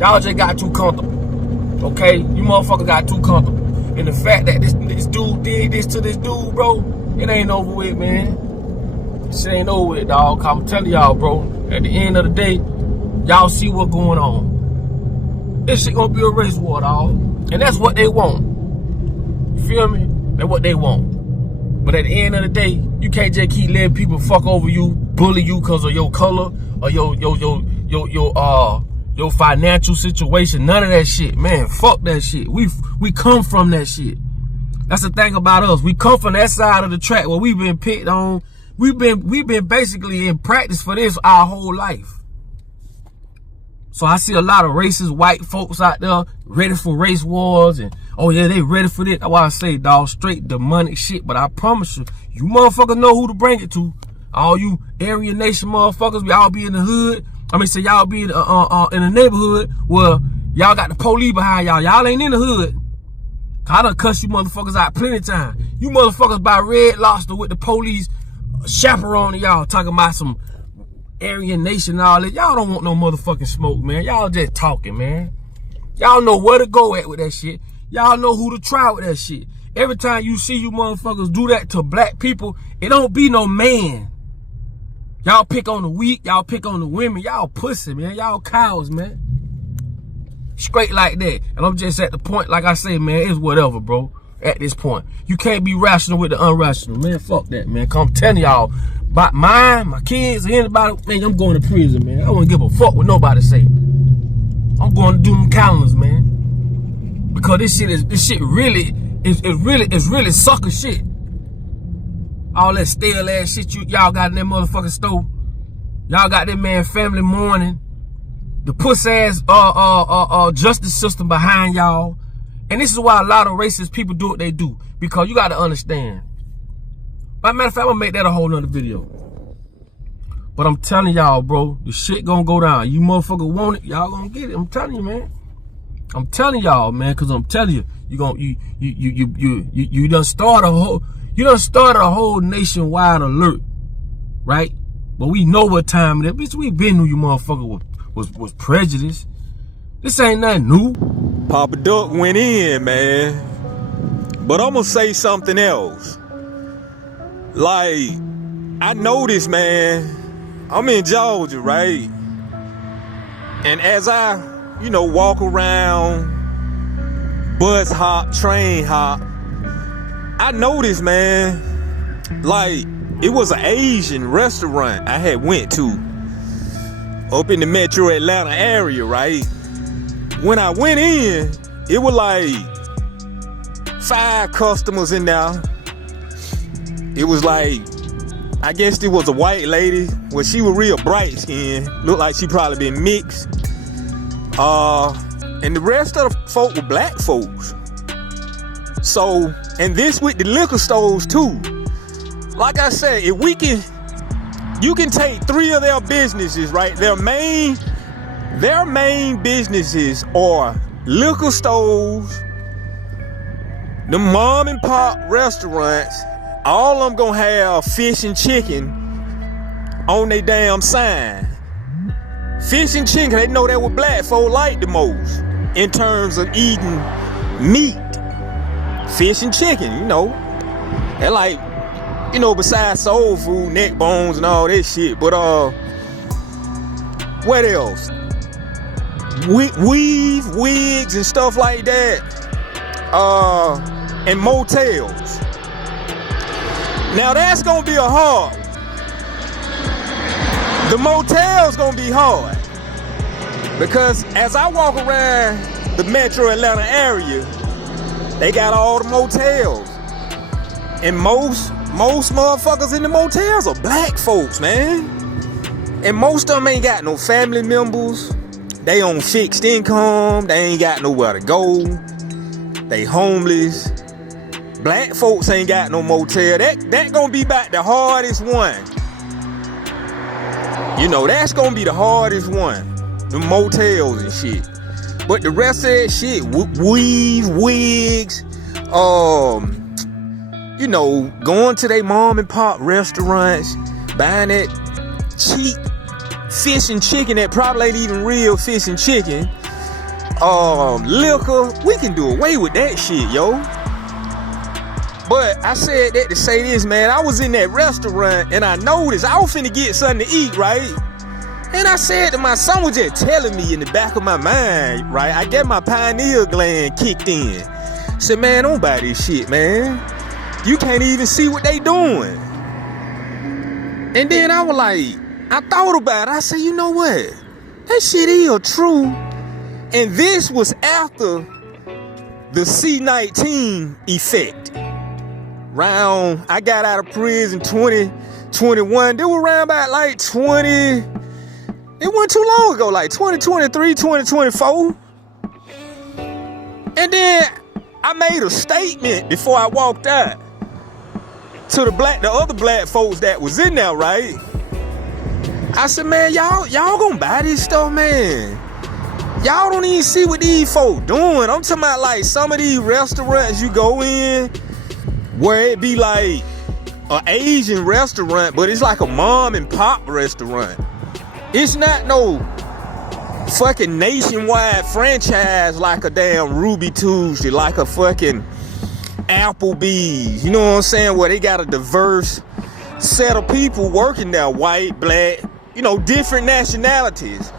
Y'all just got too comfortable. Okay? You motherfuckers got too comfortable. And the fact that this dude did this to this dude, bro, it ain't over with, man. This ain't over with, dog. I'm telling y'all, bro, at the end of the day, y'all see what's going on. This shit gonna be a race war, dog. And that's what they want. You feel me? That's what they want. But at the end of the day, you can't just keep letting people fuck over you, bully you because of your color or your financial situation. None of that shit, man. Fuck that shit. We come from that shit. That's the thing about us. We come from that side of the track where we've been picked on. We've been basically in practice for this our whole life. So I see a lot of racist white folks out there ready for race wars and oh yeah, they ready for this. That's why I say, dog, straight demonic shit. But I promise you, you motherfuckers know who to bring it to. All you Aryan Nation motherfuckers, y'all be in the hood. Y'all be in a neighborhood where y'all got the police behind y'all. Y'all ain't in the hood. I done cuss you motherfuckers out plenty of time. You motherfuckers buy Red Lobster with the police chaperoning y'all, talking about some Aryan Nation and all that. Y'all don't want no motherfucking smoke, man. Y'all just talking, man. Y'all know where to go at with that shit. Y'all know who to try with that shit. Every time you see you motherfuckers do that to black people, it don't be no man. Y'all pick on the weak, y'all pick on the women, y'all pussy, man. Y'all cows, man. Straight like that. And I'm just at the point, like I say, man, it's whatever, bro. At this point. You can't be rational with the irrational, man. Fuck that, man. Come telling y'all about mine, my kids, or anybody, man, I'm going to prison, man. I don't give a fuck what nobody say. I'm going to do them calendars, man. Because this shit really sucker shit. All that stale ass shit y'all got in that motherfucking stove. Y'all got that man family mourning. The puss ass justice system behind y'all. And this is why a lot of racist people do what they do. Because you gotta understand. By matter of fact, I'm gonna make that a whole nother video. But I'm telling y'all, bro, the shit gonna go down. You motherfucker want it, y'all gonna get it. I'm telling you, man. I'm telling y'all, man, cause I'm telling you, you done started a whole nationwide alert, right? But we know what time it is. Bitch, we been knew you motherfucker was prejudiced. This ain't nothing new. Papa Duck went in, man. But I'm gonna say something else. Like, I noticed, man, I'm in Georgia, right? And as I, walk around, bus hop, train hop, I noticed, man, like, it was an Asian restaurant I had went to up in the metro Atlanta area, right? When I went in, it was like 5 customers in there. It was like, I guess it was a white lady. Well, she was real bright skinned. Looked like she probably been mixed. And the rest of the folk were black folks. So, and this with the liquor stores too. Like I said, if we can, you can take 3 of their businesses, right? Their main businesses are liquor stores, the mom and pop restaurants. All of them gonna have fish and chicken on their damn sign. Fish and chicken, they know that what black folk like the most in terms of eating meat. Fish and chicken, They're like, besides soul food, neck bones and all that shit. But what else? Weave, wigs and stuff like that. And motels. Now that's gonna be a hard. The motel's gonna be hard. Because as I walk around the metro Atlanta area, they got all the motels. And most motherfuckers in the motels are black folks, man. And most of them ain't got no family members. They on fixed income. They ain't got nowhere to go. They homeless. Black folks ain't got no motel. That gonna be about the hardest one. That's gonna be the hardest one. The motels and shit. But the rest of that shit, weave, wigs, going to their mom and pop restaurants, buying that cheap fish and chicken that probably ain't even real fish and chicken. liquor, we can do away with that shit, yo. But I said that to say this, man. I was in that restaurant and I noticed I was finna get something to eat, right? And I said to my son, was just telling me in the back of my mind, right? I get my pineal gland kicked in. I said, man, don't buy this shit, man. You can't even see what they doing. And then I was like, I thought about it. I said, you know what? That shit is true. And this was after the C-19 effect. I got out of prison 2021. They were around about like 20. It wasn't too long ago, like 2023, 2024. And then I made a statement before I walked out to the other black folks that was in there, right? I said, man, y'all gonna buy this stuff, man. Y'all don't even see what these folk doing. I'm talking about like some of these restaurants you go in where it be like an Asian restaurant, but it's like a mom and pop restaurant. It's not no fucking nationwide franchise like a damn Ruby Tuesday, like a fucking Applebee's. You know what I'm saying? Where they got a diverse set of people working there, white, black, you know, different nationalities.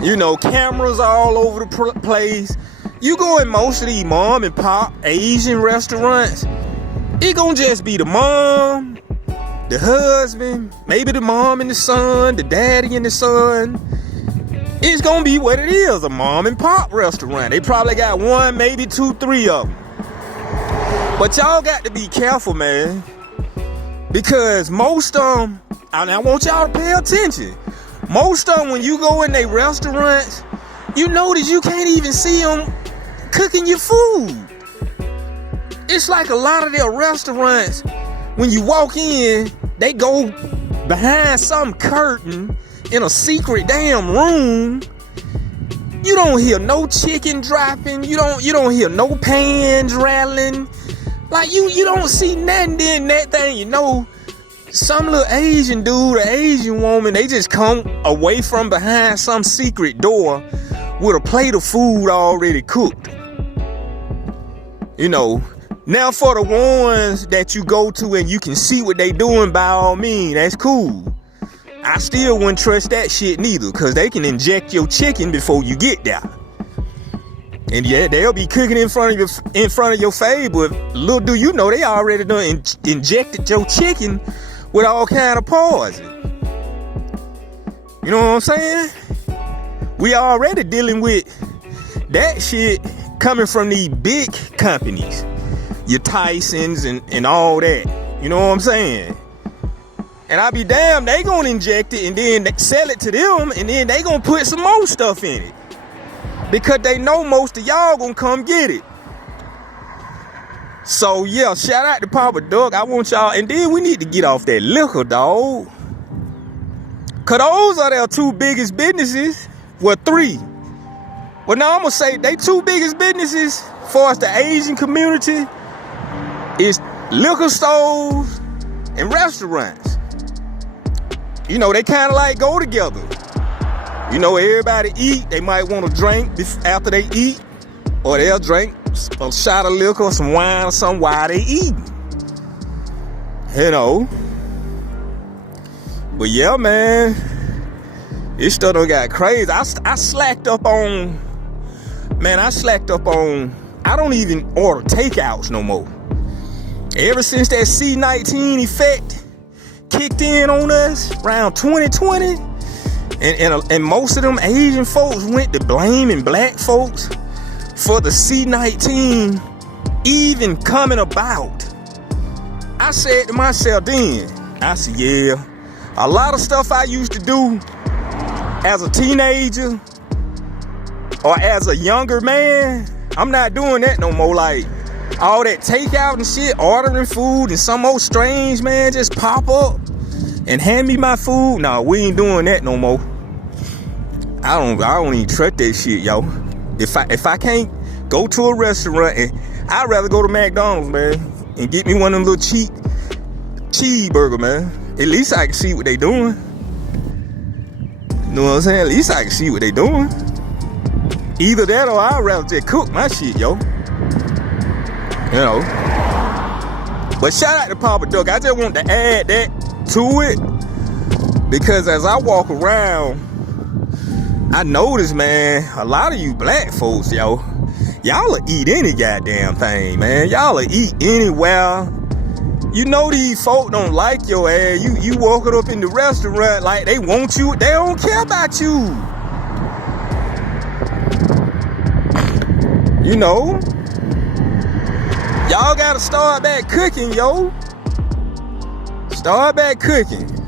You know, cameras all over the place. You go in most of these mom and pop Asian restaurants, it gonna just be the mom, the husband, maybe the mom and the son, the daddy and the son. It's gonna be what it is, a mom and pop restaurant. They probably got one, maybe two, three of them. But y'all got to be careful, man. Because most of them, and I want y'all to pay attention, most of them, when you go in their restaurants, you notice you can't even see them cooking your food. It's like a lot of their restaurants, when you walk in, they go behind some curtain in a secret damn room. You don't hear no chicken dropping. You don't hear no pans rattling. Like you don't see nothing. Then that thing, you know, some little Asian dude or Asian woman, they just come away from behind some secret door with a plate of food already cooked. You know. Now for the ones that you go to and you can see what they doing, by all means, that's cool. I still wouldn't trust that shit neither, because they can inject your chicken before you get there. And yeah, they'll be cooking in front of your face, but little do you know, they already done injected your chicken with all kind of poison. You know what I'm saying? We already dealing with that shit coming from these big companies. Your Tysons and all that. You know what I'm saying? And I be damned, they gonna inject it and then sell it to them, and then they gonna put some more stuff in it. Because they know most of y'all gonna come get it. So yeah, shout out to Papa Doug. I want y'all, and then we need to get off that liquor, dog. Cause those are their two biggest businesses. Well, three. Well, now I'm gonna say they two biggest businesses for us, the Asian community, is liquor stores and restaurants. You know, they kind of like go together. You know, everybody eat, they might want to drink after they eat, or they'll drink a shot of liquor or some wine or something while they eat. You know. But yeah, man, this stuff done got crazy. I slacked up on, I don't even order takeouts no more. Ever since that C-19 effect kicked in on us around 2020, and most of them Asian folks went to blaming black folks for the C-19 even coming about. I said to myself then, I said, yeah, a lot of stuff I used to do as a teenager or as a younger man, I'm not doing that no more. Like, all that takeout and shit, ordering food, and some old strange man just pop up and hand me my food. Nah, we ain't doing that no more. I don't even trust that shit, yo. If I can't go to a restaurant, and I'd rather go to McDonald's, man, and get me one of them little cheap cheeseburger, man. At least I can see what they doing. You know what I'm saying? At least I can see what they doing. Either that or I'd rather just cook my shit, yo. You know. But shout out to Papa Duck. I just want to add that to it. Because as I walk around, I notice, man, a lot of you black folks, yo, y'all will eat any goddamn thing, man. Y'all will eat anywhere. You know these folk don't like your ass. You walking up in the restaurant like they want you. They don't care about you. You know? Y'all gotta start back cooking, yo. Start back cooking.